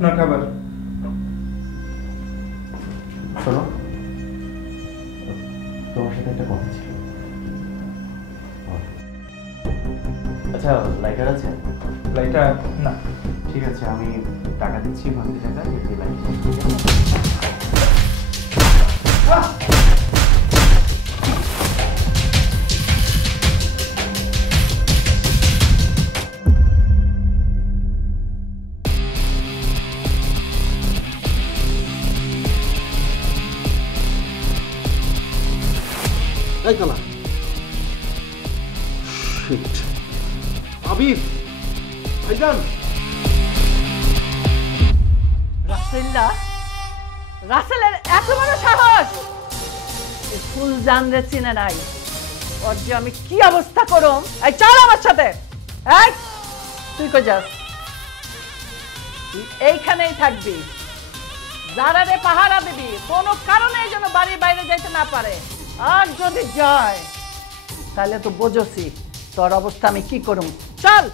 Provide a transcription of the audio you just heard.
আপনার খাবার। শোনো, তোমার সাথে একটা কথা ছিল। আচ্ছা, লাইটার আছে? লাইটার না। ঠিক আছে, আমি টাকা দিচ্ছি, 50 টাকা দিয়ে লাইটার। এই কালা শিট আবির ভাইজান রাসেলের এত বড় সাহস! ফুল জানরে চিনে নাই, ওর যে আমি কি অবস্থা করুম। এই চল আমার সাথে। এই তুই কই যাস? তুই এইখানেই থাকবি, যারারে পাহারা দিবি, কোনো কারণে যেন বাড়ির বাইরে যাইতে না পারে। আর যদি যায় তাহলে তো বোঝছি তোর অবস্থা আমি কি করুম। চল।